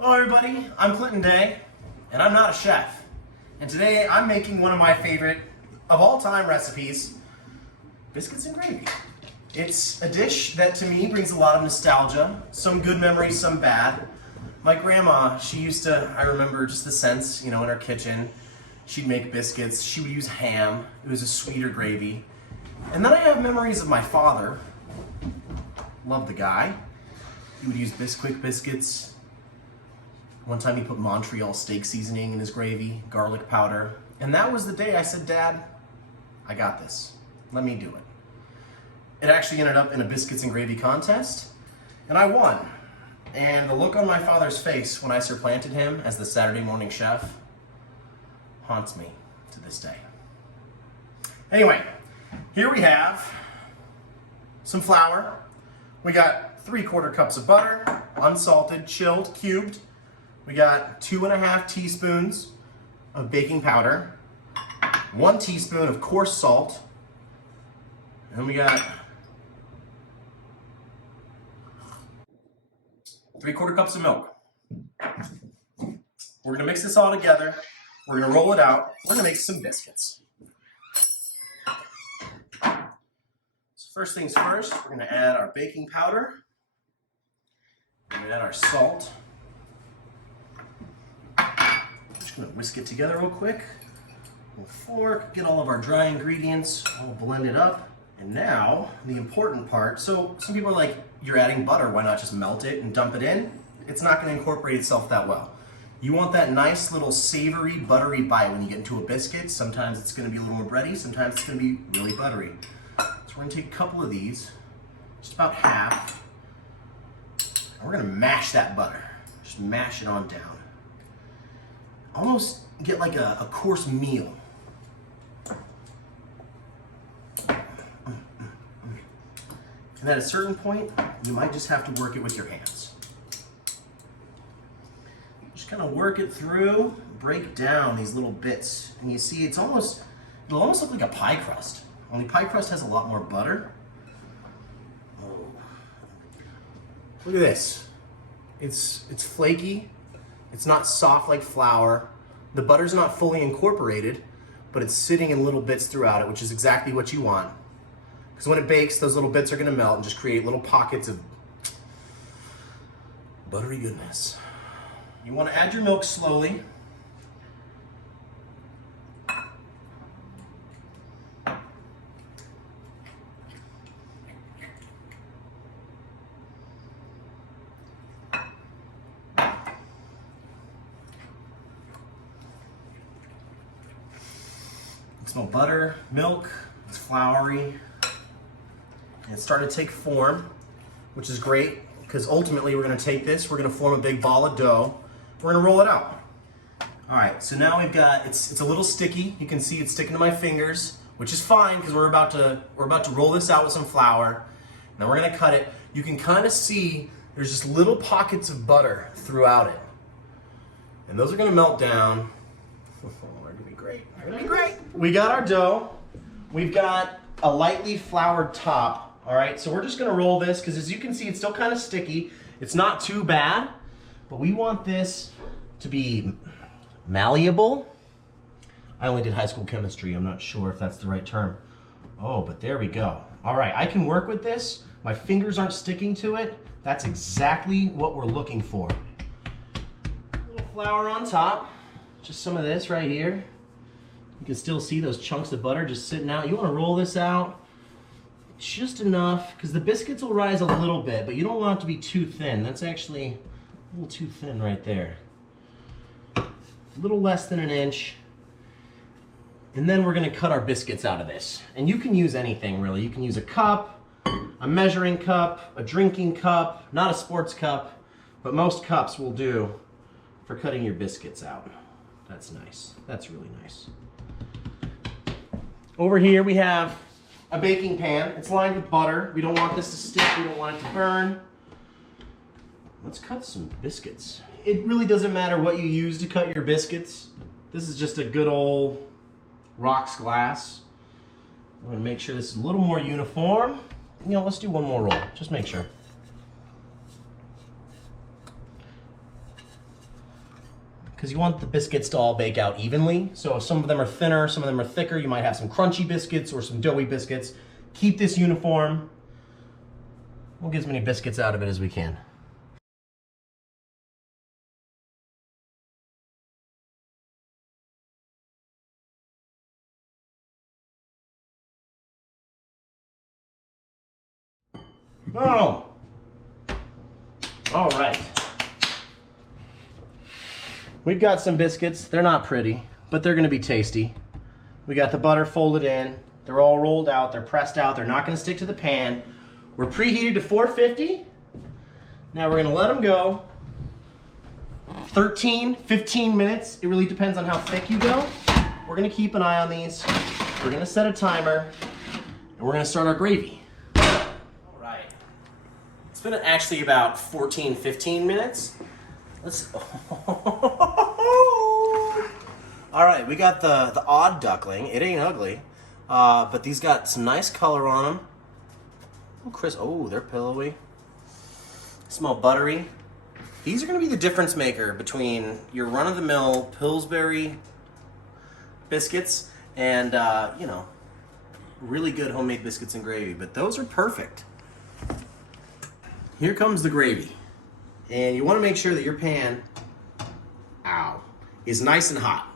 Hello everybody, I'm Clinton Day, and I'm not a chef. And today I'm making one of my favorite of all time recipes, biscuits and gravy. It's a dish that to me brings a lot of nostalgia, some good memories, some bad. My grandma, I remember just the sense, in her kitchen. She'd make biscuits, she would use ham, it was a sweeter gravy. And then I have memories of my father, loved the guy. He would use Bisquick biscuits. One time he put Montreal steak seasoning in his gravy, garlic powder. And that was the day I said, Dad, I got this. Let me do it. It actually ended up in a biscuits and gravy contest, and I won. And the look on my father's face when I supplanted him as the Saturday morning chef haunts me to this day. Anyway, here we have some flour. We got 3/4 cups of butter, unsalted, chilled, cubed. We got 2.5 teaspoons of baking powder, 1 teaspoon of coarse salt, and we got 3/4 cups of milk. We're gonna mix this all together. We're gonna roll it out. We're gonna make some biscuits. So first things first, we're gonna add our baking powder. We're gonna add our salt. Gonna whisk it together real quick. We'll fork, get all of our dry ingredients all blended up. And now, the important part. So some people are like, you're adding butter, why not just melt it and dump it in? It's not gonna incorporate itself that well. You want that nice little savory, buttery bite when you get into a biscuit. Sometimes it's gonna be a little more bready, sometimes it's gonna be really buttery. So we're gonna take a couple of these, just about half, and we're gonna mash that butter. Just mash it on down. Almost get like a course meal. And at a certain point, you might just have to work it with your hands. Just kind of work it through, break down these little bits. And you see it'll almost look like a pie crust. Only pie crust has a lot more butter. Oh. Look at this. It's flaky. It's not soft like flour. The butter's not fully incorporated, but it's sitting in little bits throughout it, which is exactly what you want. Because when it bakes, those little bits are gonna melt and just create little pockets of buttery goodness. You wanna add your milk slowly. Smell butter, milk, it's floury, and it's starting to take form, which is great, because ultimately we're gonna take this, we're gonna form a big ball of dough, we're gonna roll it out. All right, so now we've got, it's a little sticky, you can see it's sticking to my fingers, which is fine, because we're about to roll this out with some flour. Now we're gonna cut it. You can kind of see there's just little pockets of butter throughout it. And those are gonna melt down. It'll be great. We got our dough. We've got a lightly floured top. All right, so we're just gonna roll this because as you can see, it's still kind of sticky. It's not too bad, but we want this to be malleable. I only did high school chemistry. I'm not sure if that's the right term. Oh, but there we go. All right, I can work with this. My fingers aren't sticking to it. That's exactly what we're looking for. A little flour on top. Just some of this right here. You can still see those chunks of butter just sitting out. You want to roll this out just enough, because the biscuits will rise a little bit, but you don't want it to be too thin. That's actually a little too thin right there. A little less than an inch. And then we're going to cut our biscuits out of this. And you can use anything really. You can use a cup, a measuring cup, a drinking cup, not a sports cup, but most cups will do for cutting your biscuits out. That's nice. That's really nice. Over here we have a baking pan. It's lined with butter. We don't want this to stick. We don't want it to burn. Let's cut some biscuits. It really doesn't matter what you use to cut your biscuits. This is just a good old rocks glass. I'm gonna make sure this is a little more uniform. Let's do one more roll. Just make sure. because you want the biscuits to all bake out evenly. So if some of them are thinner, some of them are thicker, you might have some crunchy biscuits or some doughy biscuits. Keep this uniform. We'll get as many biscuits out of it as we can. Oh! All right. We've got some biscuits. They're not pretty, but they're gonna be tasty. We got the butter folded in. They're all rolled out, they're pressed out, they're not gonna stick to the pan. We're preheated to 450. Now we're gonna let them go 13, 15 minutes. It really depends on how thick you go. We're gonna keep an eye on these. We're gonna set a timer, and we're gonna start our gravy. All right. It's been actually about 14, 15 minutes. Let's, all right, we got the odd duckling. It ain't ugly, but these got some nice color on them. Oh, Chris, oh, they're pillowy. Smell buttery. These are gonna be the difference maker between your run-of-the-mill Pillsbury biscuits and, you know, really good homemade biscuits and gravy, but those are perfect. Here comes the gravy. And you wanna make sure that your pan, is nice and hot,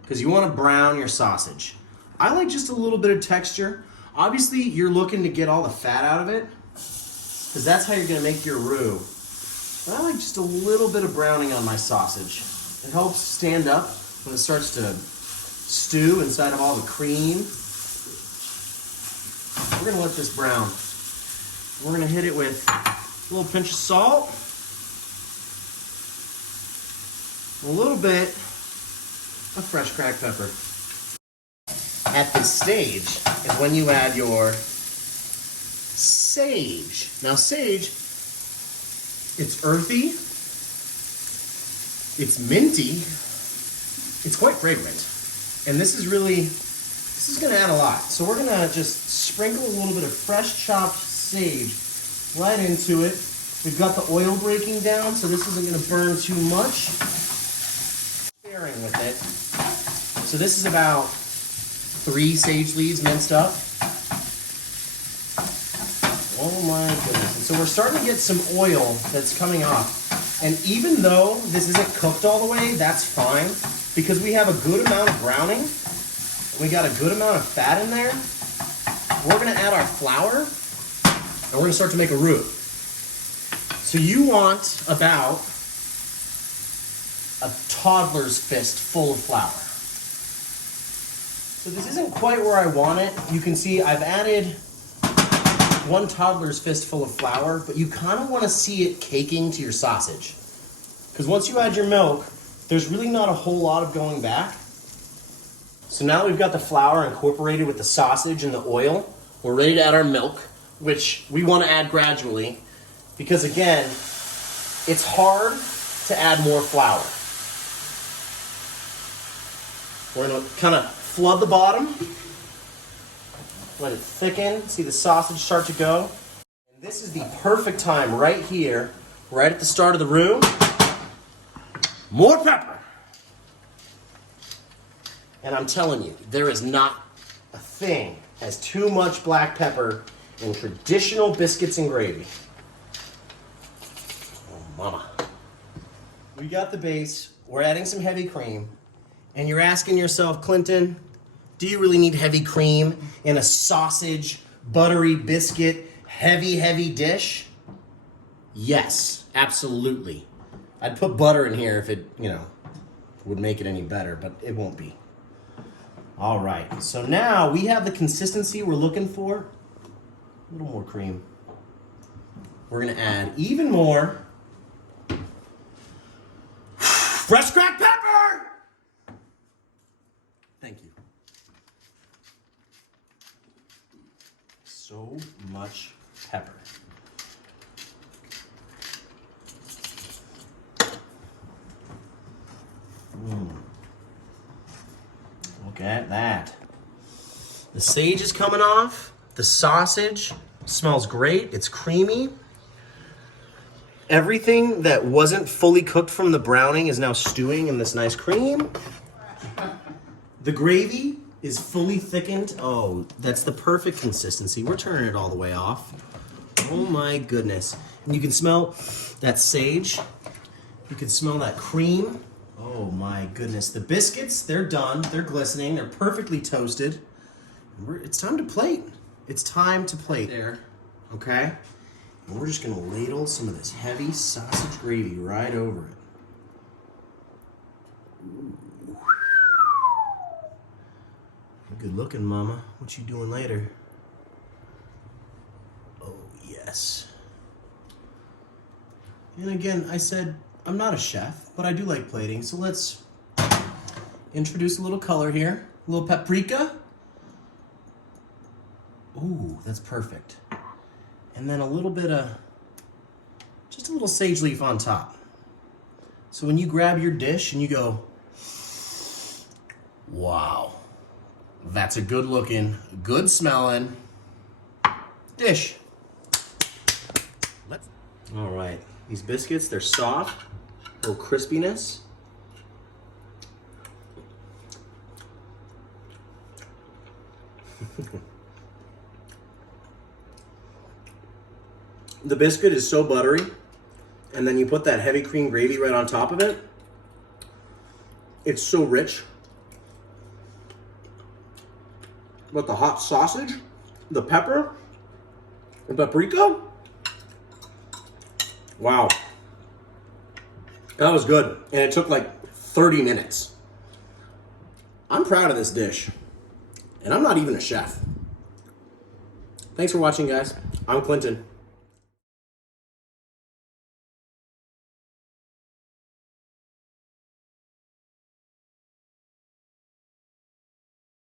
because you wanna brown your sausage. I like just a little bit of texture. Obviously, you're looking to get all the fat out of it, because that's how you're gonna make your roux. But I like just a little bit of browning on my sausage. It helps stand up when it starts to stew inside of all the cream. We're gonna let this brown. We're gonna hit it with a little pinch of salt, a little bit of fresh cracked pepper. At this stage is when you add your sage. Now sage, it's earthy, it's minty, it's quite fragrant. And this is gonna add a lot. So we're gonna just sprinkle a little bit of fresh chopped sage right into it. We've got the oil breaking down, so this isn't gonna burn too much. Pairing with it. So this is about 3 sage leaves minced up. Oh my goodness. And so we're starting to get some oil that's coming off. And even though this isn't cooked all the way, that's fine, because we have a good amount of browning. We got a good amount of fat in there. We're gonna add our flour, and we're gonna start to make a roux. So you want about a toddler's fist full of flour. So this isn't quite where I want it. You can see I've added 1 toddler's fist full of flour, but you kind of want to see it caking to your sausage. Because once you add your milk, there's really not a whole lot of going back. So now that we've got the flour incorporated with the sausage and the oil, we're ready to add our milk, which we want to add gradually, because again, it's hard to add more flour. We're going to kind of flood the bottom, let it thicken, see the sausage start to go. And this is the perfect time right here, right at the start of the roux. More pepper. And I'm telling you, there is not a thing as too much black pepper in traditional biscuits and gravy. Oh, mama. We got the base, we're adding some heavy cream, and you're asking yourself, Clinton, do you really need heavy cream in a sausage, buttery biscuit, heavy dish? Yes, absolutely. I'd put butter in here if it, would make it any better, but it won't be. All right, so now we have the consistency we're looking for. A little more cream. We're gonna add even more fresh cracked pepper! Thank you. So much pepper. Look at that. The sage is coming off. The sausage smells great. It's creamy. Everything that wasn't fully cooked from the browning is now stewing in this nice cream. The gravy is fully thickened. Oh, that's the perfect consistency. We're turning it all the way off. Oh my goodness. And you can smell that sage. You can smell that cream. Oh my goodness. The biscuits, they're done. They're glistening. They're perfectly toasted. It's time to plate. It's time to plate there. Okay? And we're just going to ladle some of this heavy sausage gravy right over it. Ooh. Good looking, mama. What you doing later? Oh, yes. And again, I said I'm not a chef, but I do like plating. So let's introduce a little color here. A little paprika. Ooh, that's perfect. And then a little bit of, just a little sage leaf on top. So when you grab your dish and you go, wow, that's a good looking, good smelling dish. All right, these biscuits, they're soft, a little crispiness. The biscuit is so buttery, and then you put that heavy cream gravy right on top of it. It's so rich. But the hot sausage, the pepper, the paprika, wow. That was good, and it took like 30 minutes. I'm proud of this dish, and I'm not even a chef. Thanks for watching, guys. I'm Clinton.